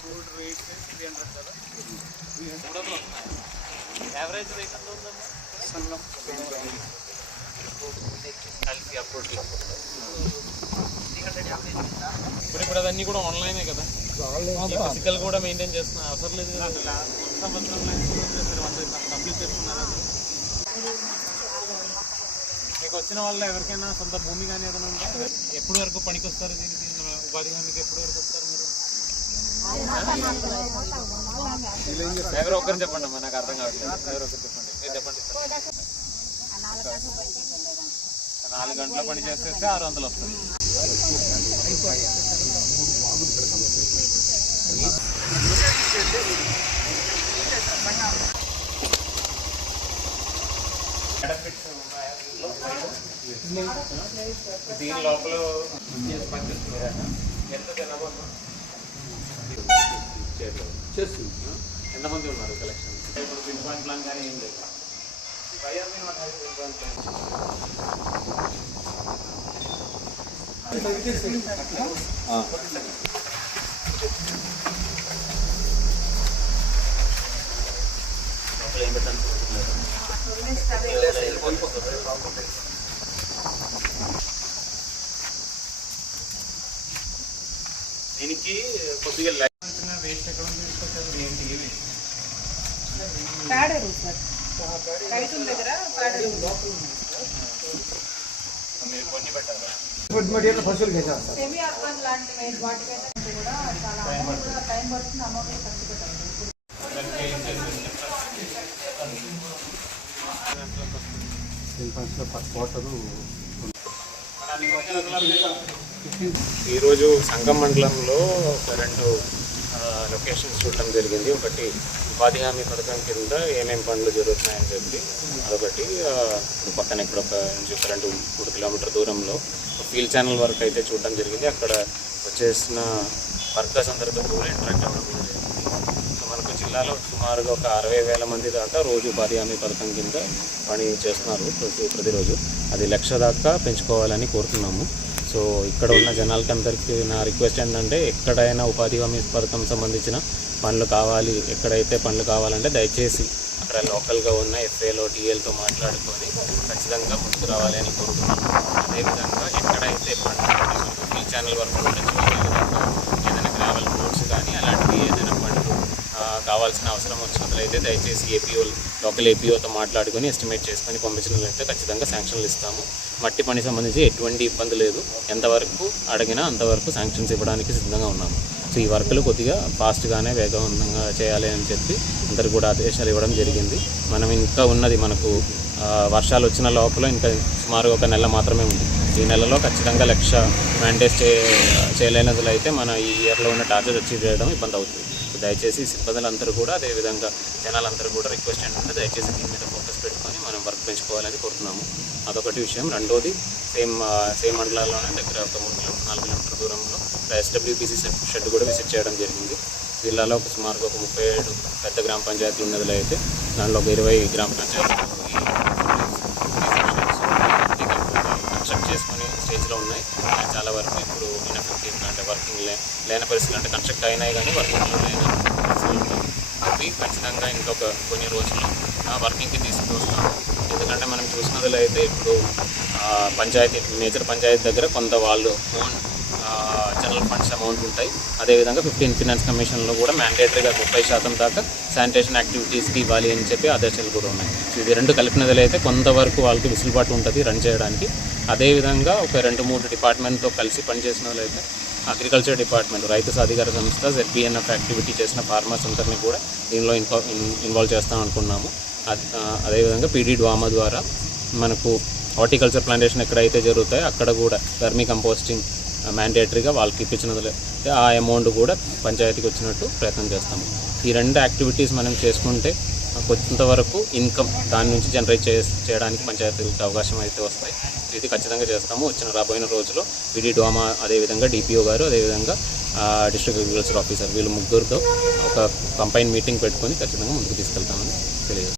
Food rate 300 కదా. Average rate ఎంత ఉందమ్మా? సన్నం కలిసి అప్పుడు ఇప్పుడు అవన్నీ కూడా ఆన్లైనే కదా, ఫిజికల్ కూడా మెయింటైన్ చేస్తున్నా అవసరం లేదు కదా. కంప్లీట్ చేసుకున్నారా? మీకు వచ్చిన వాళ్ళు ఎవరికైనా సొంత భూమి కానీ ఏదైనా ఉంటే ఎప్పటి వరకు పనికి వస్తారు? దీనికి ఉపాధి హామీకి ఎప్పటి వరకు వస్తారు మీరు? ఎవరో ఒకరు చెప్పండి అమ్మా, నాకు అర్థం కావట్లేదు. ఎవరో ఒకరు చెప్పండి. మీరు చెప్పండి. 4 గంటల పని చేసేస్తే 600 వస్తుంది. దీని లోపల ఎంత తినబోతున్నా ఎంతమంది ఉన్నారు కలెక్షన్? ఇప్పుడు పిండి ప్లాన్ కానీ ఏం లేదు. దీనికి కొద్దిగా వేస్ట్ ఎక్కడ తీసుకొచ్చారు? ఏంటి ఏమి మీరు కొన్ని పెట్టారా? సెమీ అర్బన్ లాంటి వాటికైతే కూడా చాలా టైం పడుతుంది, అమౌంట్ ఖర్చు పెట్టాలి. ఈరోజు సంగం మండలంలో 2 లొకేషన్స్ చూడటం జరిగింది. ఒకటి ఉపాధి హామీ పథకం కింద ఏమేమి పనులు జరుగుతున్నాయని చెప్పి అదొకటి. పక్కన ఇక్కడ ఒక 2-3 కిలోమీటర్ దూరంలో ఫీల్డ్ ఛానల్ వర్క్ అయితే చూడటం జరిగింది. అక్కడ వచ్చేసిన వర్కర్స్ అందరితో కూడా ఇంటరాక్ట్ అవ్వడం జరిగింది. సో మనకు జిల్లాలో సుమారుగా ఒక 60,000 మంది దాకా రోజు ఉపాధి హామీ పథకం కింద పని చేస్తున్నారు ప్రతిరోజు. అది 1,00,000 దాకా పెంచుకోవాలని కోరుతున్నాము. సో ఇక్కడ ఉన్న జనాలకి అందరికీ నా రిక్వెస్ట్ ఏంటంటే, ఎక్కడైనా ఉపాధి హామీ పథకం సంబంధించిన పనులు కావాలి, ఎక్కడైతే పనులు కావాలంటే దయచేసి అక్కడ లోకల్గా ఉన్న ఎఫ్ఏలో టీఎల్తో మాట్లాడుకొని ఖచ్చితంగా ముందుకు రావాలి అని కోరుతున్నాను. అదేవిధంగా ఎక్కడైతే పనులు ఫీల్డ్ ఛానల్ వర్క్ ఉండొచ్చు, అదేవిధంగా ఏదైనా గ్రావెల్ రోడ్స్ కానీ అలాంటివి ఏదైనా పనులు కావాల్సిన అవసరం వచ్చినట్లయితే దయచేసి లోకల్ ఏపీఓతో మాట్లాడుకొని ఎస్టిమేట్ చేసుకొని పంపించినట్లయితే ఖచ్చితంగా శాంక్షన్లు ఇస్తాము. మట్టి పని సంబంధించి ఎటువంటి ఇబ్బంది లేదు. ఎంతవరకు అడిగినా అంతవరకు శాంక్షన్స్ ఇవ్వడానికి సిద్ధంగా ఉన్నాము. సో ఈ వర్కులు కొద్దిగా ఫాస్ట్గానే వేగవంతంగా చేయాలి అని చెప్పి అందరికి కూడా ఆదేశాలు ఇవ్వడం జరిగింది. మనం ఇంకా ఉన్నది మనకు వర్షాలు వచ్చిన లోపల ఇంకా సుమారు 1 నెల మాత్రమే ఉంది. ఈ నెలలో ఖచ్చితంగా 1,00,000 మ్యాండేట్ చేయలేనదులైతే మన ఈ ఇయర్లో ఉన్న టార్గెట్ అచీవ్ చేయడం ఇబ్బంది అవుతుంది. దయచేసి సిబ్బందులందరూ కూడా అదేవిధంగా జనాలందరూ కూడా రిక్వెస్ట్ ఏంటంటే దయచేసి దీని మీద ఫోకస్ పెట్టుకొని మనం వర్క్ పెంచుకోవాలని కోరుతున్నాము. అదొకటి విషయం. రెండోది సేమ్ మండలాల్లోనే దగ్గర ఒక 3-4 కిలోమీటర్ దూరంలో SWPC షెడ్ కూడా విజిట్ చేయడం జరిగింది. జిల్లాలో సుమారుగా ఒక 37 పెద్ద గ్రామ పంచాయతీలు ఉన్నదిలో అయితే దానిలో ఒక 20 గ్రామ పంచాయతీలు కన్స్ట్రక్ట్ చేసుకుని స్టేజ్లో ఉన్నాయి. చాలా వరకు ఇప్పుడు ఇన్ఎఫెక్టివ్ అంటే వర్కింగ్ లేని పరిస్థితులు, అంటే కన్స్ట్రక్ట్ అయినాయి కానీ వర్కింగ్లో లేని పరిస్థితులు ఉన్నాయి. అవి ఖచ్చితంగా ఇంకొక కొన్ని రోజుల్లో వర్కింగ్కి తీసుకువస్తాము. ఎందుకంటే మనం చూసినదిలో అయితే ఇప్పుడు పంచాయతీ మేజర్ పంచాయతీ దగ్గర కొంత వాళ్ళు ఓన్ జనరల్ ఫండ్స్ అమౌంట్ ఉంటాయి. అదేవిధంగా 15 ఫినాన్స్ కమిషన్లో కూడా మ్యాండేటరీగా 30% దాకా శానిటేషన్ యాక్టివిటీస్కి ఇవ్వాలి అని చెప్పి ఆదేశాలు కూడా ఉన్నాయి. సో ఇది 2 కలిపినదిలో అయితే కొంతవరకు వాళ్ళకి వెసులుబాటు ఉంటుంది రన్ చేయడానికి. అదేవిధంగా ఒక 2-3 డిపార్ట్మెంట్తో కలిసి పనిచేసిన వాళ్ళు అయితే అగ్రికల్చర్ డిపార్ట్మెంట్, రైతు సాధికార సంస్థ, ZBNF యాక్టివిటీ చేసిన ఫార్మర్స్ అందరినీ కూడా దీనిలో ఇన్వాల్వ్ చేస్తాం అనుకున్నాము. అదేవిధంగా PD డ్వామా ద్వారా మనకు హార్టికల్చర్ ప్లాంటేషన్ ఎక్కడైతే జరుగుతాయో అక్కడ కూడా వర్మీ కంపోస్టింగ్ మ్యాండేటరీగా వాళ్ళకి ఇప్పించినది ఆ అమౌంట్ కూడా పంచాయతీకి వచ్చినట్టు ప్రయత్నం చేస్తాము. ఈ 2 యాక్టివిటీస్ మనం చేసుకుంటే కొంతవరకు ఇన్కమ్ దాని నుంచి జనరేట్ చేయడానికి పంచాయతీలకు అవకాశం అయితే వస్తాయి. ఇది ఖచ్చితంగా చేస్తాము. రాబోయే రోజుల్లో PD డ్వామా, అదేవిధంగా DPO గారు, అదేవిధంగా డిస్ట్రిక్ట్ అగ్రికల్చర్ ఆఫీసర్ వీళ్ళు ముగ్గురితో ఒక కంబైన్ మీటింగ్ పెట్టుకొని ఖచ్చితంగా ముందుకు తీసుకెళ్తామని తెలియజేస్తాం.